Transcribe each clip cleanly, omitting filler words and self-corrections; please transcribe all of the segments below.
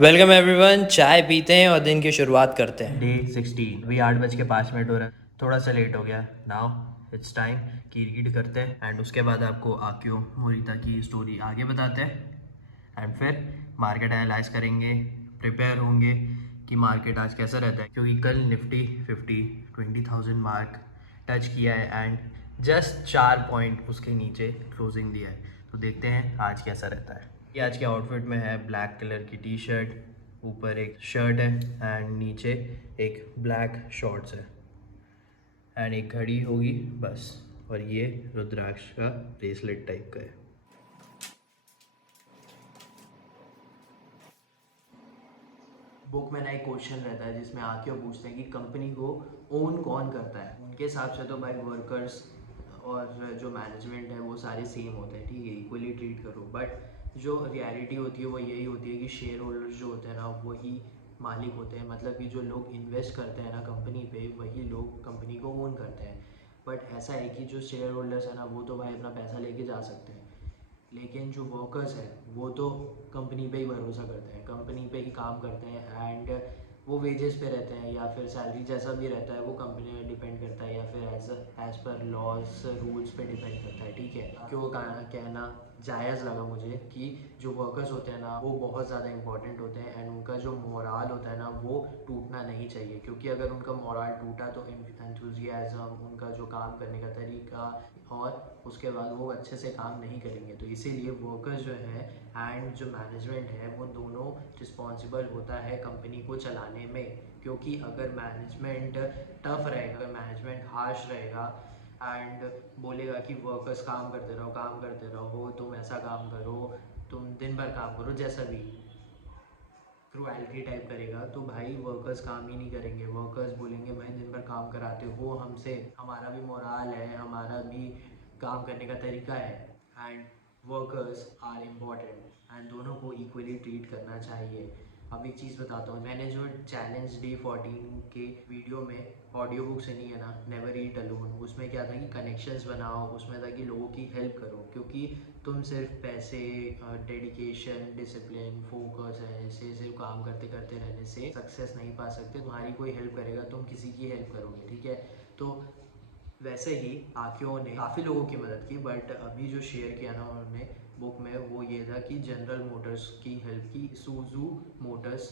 Welcome everyone. चाय पीते हैं और दिन की शुरुआत करते हैं। डे 16 अभी 8:05 हो रहा है, थोड़ा सा लेट हो गया। नाउ इट्स टाइम कि रीड करते हैं एंड उसके बाद आपको आक्यो मोरिता की स्टोरी आगे बताते हैं एंड फिर मार्केट एनालाइज करेंगे, प्रिपेयर होंगे कि मार्केट आज कैसा रहता है, क्योंकि कल निफ्टी 20,000 मार्क टच किया है एंड जस्ट 4 पॉइंट उसके नीचे क्लोजिंग दिया है। तो देखते हैं आज कैसा रहता है। ये आज के आउटफिट में है ब्लैक कलर की टी शर्ट, ऊपर एक शर्ट है एंड नीचे एक ब्लैक शॉर्ट्स है एंड एक घड़ी होगी बस। और ये रुद्राक्ष का ब्रेसलेट टाइप का है। बुक में ना एक क्वेश्चन रहता है जिसमें आके वो पूछते हैं कि कंपनी को ओन कौन करता है। उनके हिसाब से तो भाई वर्कर्स और जो मैनेजमेंट है वो सारे सेम होते हैं, ठीक है, इक्वली ट्रीट करो। बट जो रियलिटी होती है वो यही होती है कि शेयर होल्डर्स जो होते हैं ना वही मालिक होते हैं। मतलब कि जो लोग इन्वेस्ट करते हैं ना कंपनी पे, वही लोग कंपनी को ओन करते हैं। बट ऐसा है कि जो शेयर होल्डर्स है ना वो तो भाई अपना पैसा लेके जा सकते हैं, लेकिन जो वर्कर्स हैं वो तो कंपनी पे ही भरोसा करते हैं, कंपनी पे ही काम करते हैं एंड वो वेजेस पे रहते हैं या फिर सैलरी जैसा भी रहता है वो कंपनी पे डिपेंड करता है या फिर एज पर लॉस रूल्स पे डिपेंड करता है, ठीक है। क्यों कहना जायज़ लगा मुझे कि जो वर्कर्स होते हैं ना वो बहुत ज़्यादा इंपॉर्टेंट होते हैं एंड उनका जो मोराल होता है ना वो टूटना नहीं चाहिए, क्योंकि अगर उनका मोराल टूटा तो एंथुजियाज्म, उनका जो काम करने का तरीका और उसके बाद वो अच्छे से काम नहीं करेंगे। तो इसीलिए वर्कर्स जो है एंड जो मैनेजमेंट है वो दोनों रिस्पॉन्सिबल होता है कंपनी को चलाने में। क्योंकि अगर मैनेजमेंट टफ रहेगा, अगर मैनेजमेंट हार्श रहेगा एंड बोलेगा कि वर्कर्स काम करते रहो काम करते रहो, तुम ऐसा काम करो, तुम दिन भर काम करो, जैसा भी क्रुएलिटी टाइप करेगा, तो भाई वर्कर्स काम ही नहीं करेंगे। वर्कर्स बोलेंगे भाई दिन भर काम कराते हो हमसे, हमारा भी मोराल है, हमारा भी काम करने का तरीका है and workers are important and दोनों को इक्वली ट्रीट करना चाहिए। अब एक चीज़ बताता हूँ, मैंने जो चैलेंज डे 14 के वीडियो में ऑडियो बुक सुनी है ना, नेवर ईट अलोन, उसमें क्या था कि कनेक्शंस बनाओ, उसमें था कि लोगों की हेल्प करो। क्योंकि तुम सिर्फ पैसे, डेडिकेशन, डिसिप्लिन, फोकस ऐसे सिर्फ काम करते करते रहने से सक्सेस नहीं पा सकते। तुम्हारी कोई हेल्प करेगा, तुम किसी की हेल्प करोगे, ठीक है। तो वैसे ही आकियो ने काफ़ी लोगों की मदद की, बट अभी जो शेयर किया ना उन्होंने बुक में वो ये था कि जनरल मोटर्स की हेल्प की। सूजू मोटर्स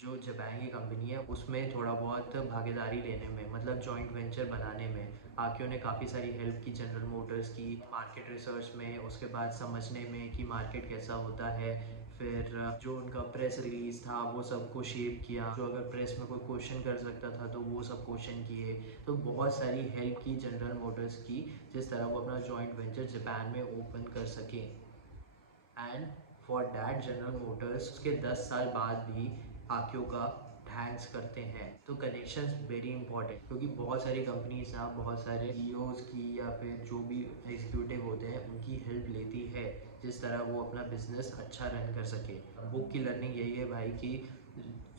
जो जापान की कंपनी है उसमें थोड़ा बहुत भागीदारी लेने में, मतलब जॉइंट वेंचर बनाने में आकियो ने काफ़ी सारी हेल्प की जनरल मोटर्स की, मार्केट रिसर्च में, उसके बाद समझने में कि मार्केट कैसा होता है। फिर जो उनका प्रेस रिलीज था वो सबको शेप किया, जो अगर प्रेस में कोई क्वेश्चन कर सकता था तो वो सब क्वेश्चन किए। तो बहुत सारी हेल्प की जनरल मोटर्स की, जिस तरह वो अपना जॉइंट वेंचर जापान में ओपन कर सके। And for that general Motors उसके 10 साल बाद भी आक्यो का थैंक्स करते हैं। तो कनेक्शंस वेरी इंपॉर्टेंट, क्योंकि बहुत सारी कंपनीज ना बहुत सारे सीईओज की या फिर जो भी एग्जीक्यूटिव होते हैं उनकी हेल्प लेती है, जिस तरह वो अपना बिजनेस अच्छा रन कर सके। बुक की लर्निंग यही है भाई कि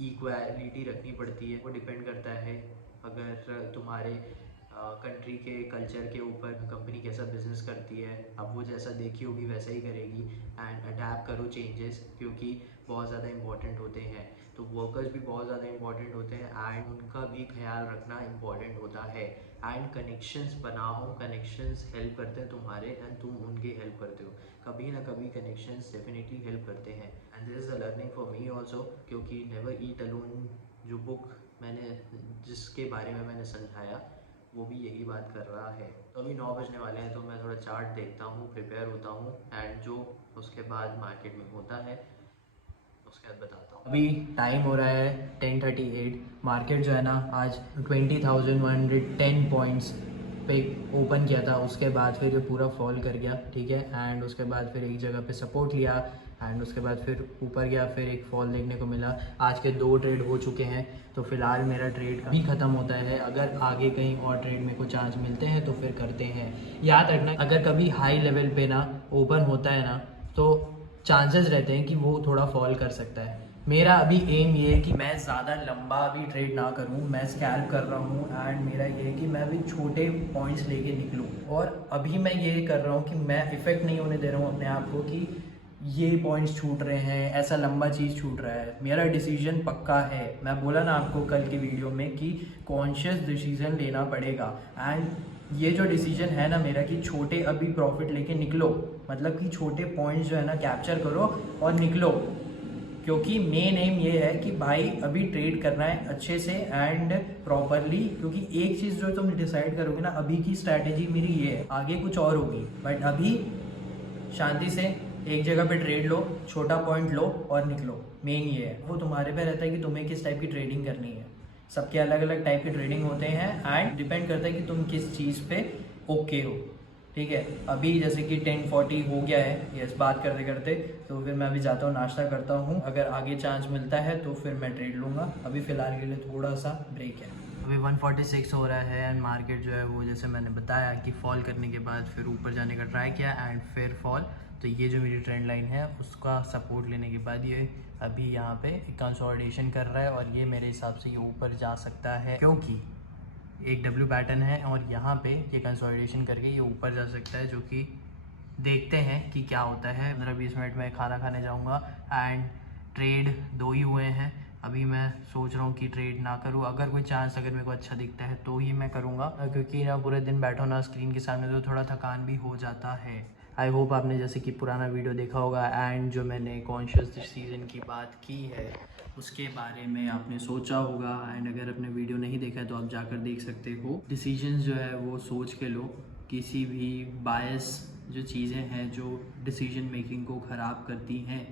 इक्वालिटी रखनी पड़ती है। वो डिपेंड करता है अगर तुम्हारे कंट्री के कल्चर के ऊपर कंपनी कैसा बिजनेस करती है, अब वो जैसा देखी होगी वैसा ही करेगी एंड अडेप्ट करो चेंजेस, क्योंकि बहुत ज़्यादा इंपॉर्टेंट होते हैं। तो वर्कर्स भी बहुत ज़्यादा इंपॉर्टेंट होते हैं एंड उनका भी ख्याल रखना इंपॉर्टेंट होता है। एंड कनेक्शंस बनाओ, कनेक्शंस हेल्प करते हैं तुम्हारे एंड तुम उनकी हेल्प करते हो। कभी ना कभी कनेक्शंस डेफिनेटली हेल्प करते हैं and this is a learning for me also, क्योंकि नेवर ईट अलोन जो बुक मैंने जिसके बारे में मैंने समझाया वो भी यही बात कर रहा है। तो अभी 9 बजने वाले हैं, तो मैं थोड़ा चार्ट देखता हूँ, प्रिपेयर होता हूँ एंड जो उसके बाद मार्केट में होता है उसके बाद बताता हूँ। अभी टाइम हो रहा है 10:38। मार्केट जो है ना आज 20,110 पॉइंट्स पे ओपन किया था, उसके बाद फिर ये पूरा फॉल कर गया, ठीक है। एंड उसके बाद फिर एक जगह पे सपोर्ट लिया एंड उसके बाद फिर ऊपर गया, फिर एक फॉल देखने को मिला। आज के 2 ट्रेड हो चुके हैं, तो फिलहाल मेरा ट्रेड अभी ख़त्म होता है। अगर आगे कहीं और ट्रेड में को चांस मिलते हैं तो फिर करते हैं। याद रखना अगर कभी हाई लेवल पे ना ओपन होता है ना तो चांसेस रहते हैं कि वो थोड़ा फॉल कर सकता है। मेरा अभी एम ये है कि मैं ज़्यादा लंबा भी ट्रेड ना करूं, मैं स्कैल्प कर रहा हूं एंड मेरा ये है कि मैं भी छोटे पॉइंट्स लेके निकलूं। और अभी मैं ये कर रहा हूं कि मैं इफ़ेक्ट नहीं होने दे रहा हूं अपने आप को कि ये पॉइंट्स छूट रहे हैं, ऐसा लंबा चीज़ छूट रहा है। मेरा डिसीजन पक्का है। मैं बोला ना आपको कल की वीडियो में कि कॉन्शियस डिसीजन लेना पड़ेगा। एंड ये जो डिसीजन है ना मेरा कि छोटे अभी प्रॉफिट लेके निकलो, मतलब कि छोटे पॉइंट्स जो है ना कैप्चर करो और निकलो। क्योंकि मेन एम ये है कि भाई अभी ट्रेड करना है अच्छे से एंड प्रॉपरली। क्योंकि एक चीज़ जो तुम डिसाइड करोगे ना, अभी की स्ट्रैटेजी मेरी ये है, आगे कुछ और होगी, बट अभी शांति से एक जगह पे ट्रेड लो, छोटा पॉइंट लो और निकलो। मेन ये है, वो तुम्हारे पे रहता है कि तुम्हें किस टाइप की ट्रेडिंग करनी है। सबके अलग अलग टाइप के ट्रेडिंग होते हैं एंड डिपेंड करता है कि तुम किस चीज़ पे ओके हो। ठीक है, अभी जैसे कि 10:40 हो गया है यस बात करते करते, तो फिर मैं अभी जाता हूँ नाश्ता करता हूँ। अगर आगे चांस मिलता है तो फिर मैं ट्रेड लूँगा। अभी फ़िलहाल के लिए थोड़ा सा ब्रेक है। अभी 146 हो रहा है एंड मार्केट जो है वो जैसे मैंने बताया कि फॉल करने के बाद फिर ऊपर जाने का ट्राई किया एंड फिर फॉल। तो ये जो मेरी ट्रेंड लाइन है उसका सपोर्ट लेने के बाद ये अभी यहाँ पे कंसोलिडेशन कर रहा है और ये मेरे हिसाब से ये ऊपर जा सकता है, क्योंकि एक डब्ल्यू पैटर्न है और यहाँ पे ये कंसोलिडेशन करके ये ऊपर जा सकता है। जो कि देखते हैं कि क्या होता है। 15-20 मिनट में खाना खाने जाऊँगा एंड ट्रेड 2 ही हुए हैं। अभी मैं सोच रहा हूँ कि ट्रेड ना करूँ, अगर कोई चांस अगर मेरे को अच्छा दिखता है तो ही मैं करूँगा, क्योंकि ना पूरे दिन बैठो ना स्क्रीन के सामने तो थोड़ा थकान भी हो जाता है। आई होप आपने जैसे कि पुराना वीडियो देखा होगा एंड जो मैंने कॉन्शियस डिसीजन की बात की है उसके बारे में आपने सोचा होगा। एंड अगर आपने वीडियो नहीं देखा है तो आप जाकर देख सकते हो। डिसीजंस जो है वो सोच के लो, किसी भी बायस जो चीज़ें हैं जो डिसीजन मेकिंग को ख़राब करती हैं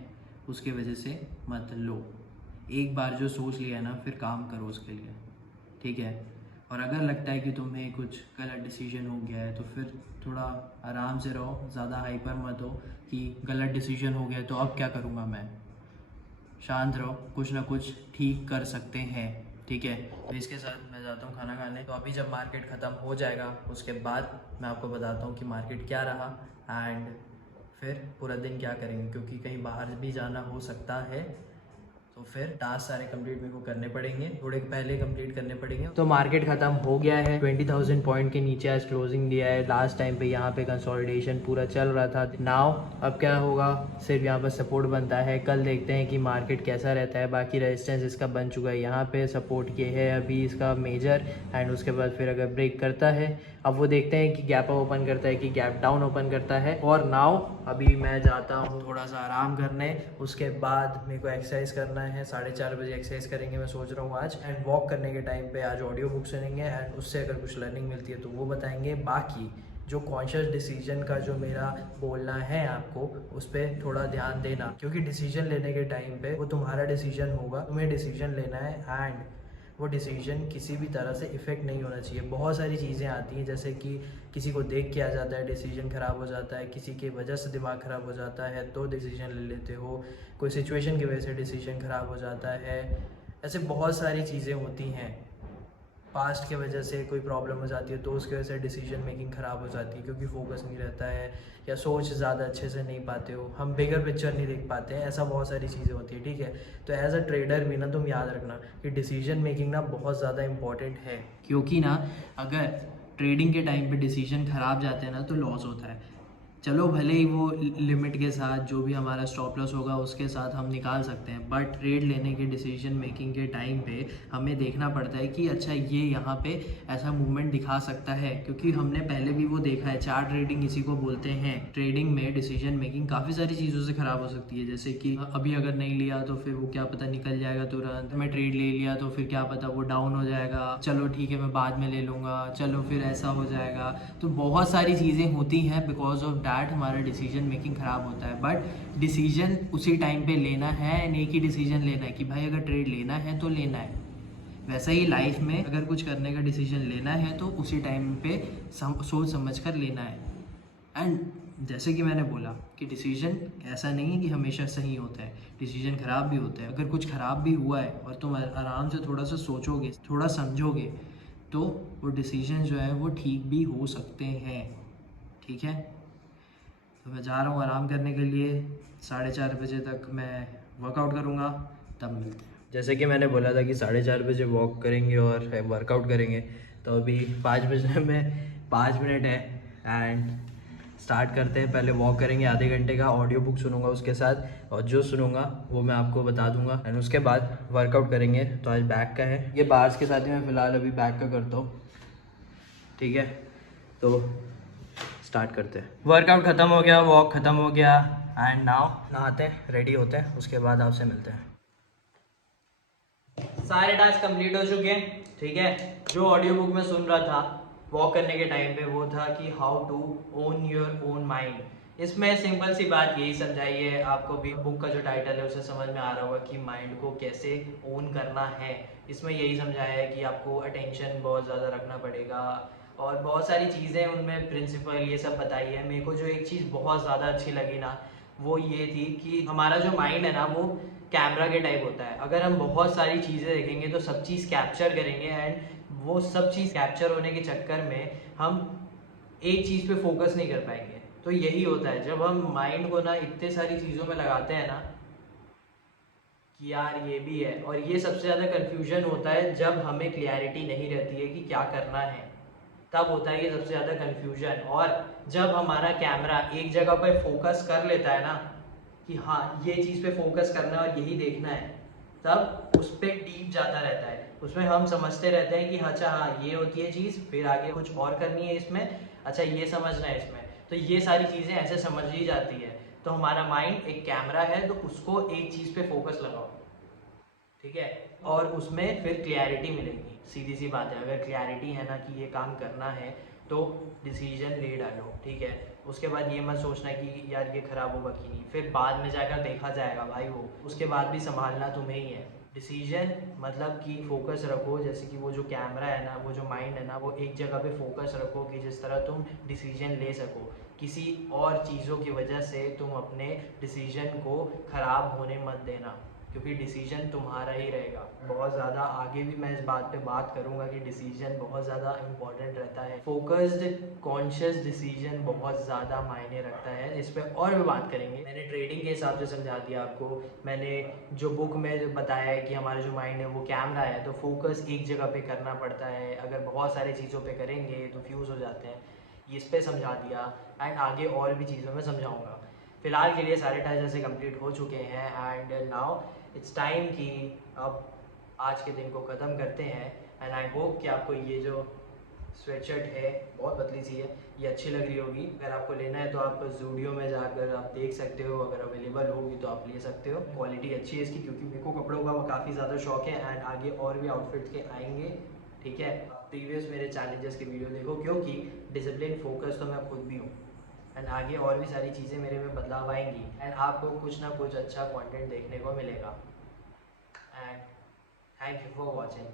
उसके वजह से मत लो। एक बार जो सोच लिया ना फिर काम करो उसके लिए, ठीक है। और अगर लगता है कि तुम्हें कुछ गलत डिसीजन हो गया है तो फिर थोड़ा आराम से रहो, ज़्यादा हाइपर मत हो कि गलत डिसीजन हो गया तो अब क्या करूँगा मैं। शांत रहो, कुछ ना कुछ ठीक कर सकते हैं, ठीक है। तो इसके साथ मैं जाता हूँ खाना खाने। तो अभी जब मार्केट ख़त्म हो जाएगा उसके बाद मैं आपको बताता हूँ कि मार्केट क्या रहा एंड फिर पूरा दिन क्या करेंगे, क्योंकि कहीं बाहर भी जाना हो सकता है। तो फिर टास्क सारे कंप्लीट मेरे को करने पड़ेंगे, थोड़े पहले कंप्लीट करने पड़ेंगे। तो मार्केट खत्म हो गया है, 20,000 पॉइंट के नीचे आज क्लोजिंग दिया है। लास्ट टाइम पे यहाँ पे कंसोलिडेशन पूरा चल रहा था। नाउ अब क्या होगा, सिर्फ यहाँ पर सपोर्ट बनता है। कल देखते हैं कि मार्केट कैसा रहता है। बाकी रेजिस्टेंस इसका बन चुका है, यहाँ पे सपोर्ट ये है अभी इसका मेजर एंड उसके बाद फिर अगर ब्रेक करता है, अब वो देखते हैं कि गैप अप ओपन करता है कि गैप डाउन ओपन करता है। और नाउ अभी मैं जाता हूँ थोड़ा सा आराम करने, उसके बाद मेरे को एक्सरसाइज करना है। 4:30 बजे एक्सरसाइज करेंगे मैं सोच रहा हूँ आज। एंड वॉक करने के टाइम पे आज ऑडियो बुक सुनेंगे एंड उससे अगर कुछ लर्निंग मिलती है तो वो बताएंगे। बाकी जो कॉन्शियस डिसीजन का जो मेरा बोलना है आपको, उस पर थोड़ा ध्यान देना, क्योंकि डिसीजन लेने के टाइम पे वो तुम्हारा डिसीजन होगा, तुम्हें डिसीजन लेना है एंड वो डिसीजन किसी भी तरह से इफ़ेक्ट नहीं होना चाहिए। बहुत सारी चीज़ें आती हैं, जैसे कि किसी को देख के आ जाता है डिसीजन ख़राब हो जाता है, किसी के वजह से दिमाग ख़राब हो जाता है तो डिसीजन ले लेते हो, कोई सिचुएशन की वजह से डिसीजन ख़राब हो जाता है। ऐसे बहुत सारी चीज़ें होती हैं। पास्ट के वजह से कोई प्रॉब्लम हो जाती है तो उसकी वजह से डिसीजन मेकिंग ख़राब हो जाती है, क्योंकि फोकस नहीं रहता है या सोच ज़्यादा अच्छे से नहीं पाते हो, हम बिगर पिक्चर नहीं देख पाते हैं। ऐसा बहुत सारी चीज़ें होती है, ठीक है। तो एज अ ट्रेडर भी ना तुम याद रखना कि डिसीजन मेकिंग ना बहुत ज़्यादा इंपॉर्टेंट है, क्योंकि ना अगर ट्रेडिंग के टाइम पे डिसीजन ख़राब जाते हैं ना तो लॉस होता है। चलो भले ही वो लिमिट के साथ जो भी हमारा स्टॉप लॉस होगा उसके साथ हम निकाल सकते हैं, बट ट्रेड लेने के डिसीजन मेकिंग के टाइम पे हमें देखना पड़ता है कि अच्छा ये यहाँ पे ऐसा मूवमेंट दिखा सकता है, क्योंकि हमने पहले भी वो देखा है। चार्ट ट्रेडिंग इसी को बोलते हैं। ट्रेडिंग में डिसीजन मेकिंग काफ़ी सारी चीज़ों से ख़राब हो सकती है, जैसे कि अभी अगर नहीं लिया तो फिर वो क्या पता निकल जाएगा तुरंत। मैं ट्रेड ले लिया तो फिर क्या पता वो डाउन हो जाएगा, चलो ठीक है मैं बाद में ले लूँगा, चलो फिर ऐसा हो जाएगा। तो बहुत सारी चीज़ें होती हैं, बिकॉज ऑफ हमारा डिसीजन मेकिंग ख़राब होता है। बट डिसीजन उसी टाइम पे लेना है एंड एक ही डिसीजन लेना है कि भाई अगर ट्रेड लेना है तो लेना है। वैसा ही लाइफ में अगर कुछ करने का डिसीजन लेना है तो उसी टाइम पे सोच समझ कर लेना है। एंड जैसे कि मैंने बोला कि डिसीजन ऐसा नहीं है कि हमेशा सही होता है, डिसीजन ख़राब भी होता है। अगर कुछ ख़राब भी हुआ है और तुम आराम से थोड़ा सा सोचोगे, थोड़ा समझोगे, तो वो डिसीजन जो है वो ठीक भी हो सकते हैं, ठीक है। तो मैं जा रहा हूँ आराम करने के लिए। 4:30 बजे तक मैं वर्कआउट करूँगा, तब मिलते हैं। जैसे कि मैंने बोला था कि 4:30 बजे वॉक करेंगे और वर्कआउट करेंगे, तो अभी 5 बजने में 5 मिनट है एंड स्टार्ट करते हैं। पहले वॉक करेंगे आधे घंटे का, ऑडियो बुक सुनूंगा उसके साथ, और जो सुनूंगा वो मैं आपको बता दूंगा, एंड उसके बाद वर्कआउट करेंगे। तो आज बैक का है, ये बार्स के साथ ही मैं फ़िलहाल अभी बैक का करता हूँ, ठीक है। तो स्टार्ट करते हैं। वर्कआउट ख़त्म हो गया, वॉक ख़त्म हो गया, एंड नाउ नहाते हैं, रेडी होते हैं, उसके बाद आपसे मिलते हैं। सारे टास्क कंप्लीट हो चुके हैं, ठीक है। जो ऑडियो बुक में सुन रहा था वॉक करने के टाइम पे, वो था कि how to own your own mind. इसमें सिंपल सी बात यही समझाई है, आपको भी बुक का जो टाइटल है उसे समझ में आ रहा होगा कि माइंड को कैसे ओन करना है। इसमें यही समझाया है कि आपको अटेंशन बहुत ज़्यादा रखना पड़ेगा, और बहुत सारी चीज़ें उनमें प्रिंसिपल ये सब बताई है। मेरे को जो एक चीज़ बहुत ज़्यादा अच्छी लगी ना, वो ये थी कि हमारा जो माइंड है ना, वो कैमरा के टाइप होता है। अगर हम बहुत सारी चीज़ें देखेंगे तो सब चीज़ कैप्चर करेंगे, एंड वो सब चीज़ कैप्चर होने के चक्कर में हम एक चीज़ पे फोकस नहीं कर पाएंगे। तो यही होता है जब हम माइंड को ना इतने सारी चीज़ों में लगाते हैं ना कि यार ये भी है, और ये सबसे ज़्यादा कन्फ्यूजन होता है जब हमें क्लियरिटी नहीं रहती है कि क्या करना है, तब होता है ये सबसे ज़्यादा कन्फ्यूजन। और जब हमारा कैमरा एक जगह पर फोकस कर लेता है ना कि हाँ ये चीज़ पे फोकस करना है और यही देखना है, तब उस पर डीप जाता रहता है। उसमें हम समझते रहते हैं कि अच्छा हाँ ये होती है चीज़, फिर आगे कुछ और करनी है इसमें, अच्छा ये समझना है इसमें। तो ये सारी चीज़ें ऐसे समझ ली जाती है। तो हमारा माइंड एक कैमरा है, तो उसको एक चीज़ पे फोकस लगाओ, ठीक है, और उसमें फिर क्लैरिटी मिलेगी। सीधी सी बात है, अगर क्लैरिटी है ना कि ये काम करना है, तो डिसीजन ले डालो, ठीक है। उसके बाद ये मत सोचना कि यार ये ख़राब होगा कि नहीं, फिर बाद में जाकर देखा जाएगा भाई, वो उसके बाद भी संभालना तुम्हें ही है। डिसीजन मतलब कि फोकस रखो, जैसे कि वो जो कैमरा है ना, वो जो माइंड है ना, वो एक जगह पे फोकस रखो कि जिस तरह तुम डिसीजन ले सको। किसी और चीज़ों की वजह से तुम अपने डिसीजन को ख़राब होने मत देना, क्योंकि डिसीजन तुम्हारा ही रहेगा। बहुत ज़्यादा आगे भी मैं इस बात पे बात करूँगा कि डिसीजन बहुत ज़्यादा इम्पॉर्टेंट रहता है। फोकस्ड कॉन्शियस डिसीजन बहुत ज़्यादा मायने रखता है, इस पर और भी बात करेंगे। मैंने ट्रेडिंग के हिसाब से समझा दिया आपको। मैंने जो बुक में जो बताया है कि हमारा जो माइंड है वो कैमरा है, तो फोकस एक जगह पे करना पड़ता है। अगर बहुत सारी चीज़ों पे करेंगे तो फ्यूज़ हो जाते हैं, इस पे समझा दिया, एंड आगे और भी चीज़ों में समझाऊँगा। फ़िलहाल के लिए सारे टास्क ऐसे कंप्लीट हो चुके हैं, एंड नाउ इट्स टाइम कि अब आज के दिन को ख़त्म करते हैं। एंड आई होप कि आपको ये जो स्वेटशर्ट है, बहुत पतली सी है, ये अच्छी लग रही होगी। अगर आपको लेना है तो आप ज़ूडियो में जाकर आप देख सकते हो, अगर अवेलेबल होगी तो आप ले सकते हो। क्वालिटी अच्छी है इसकी, क्योंकि मेरे को कपड़ों का काफ़ी ज़्यादा शौक है, एंड आगे और भी आउटफिट्स के आएंगे, ठीक है। प्रीवियस मेरे चैलेंजेस के वीडियो देखो, क्योंकि डिसिप्लिन फोकस तो मैं खुद भी हूँ, एंड आगे और भी सारी चीज़ें मेरे में बदलाव आएंगी, एंड आपको कुछ ना कुछ अच्छा कंटेंट देखने को मिलेगा। And thank you for watching.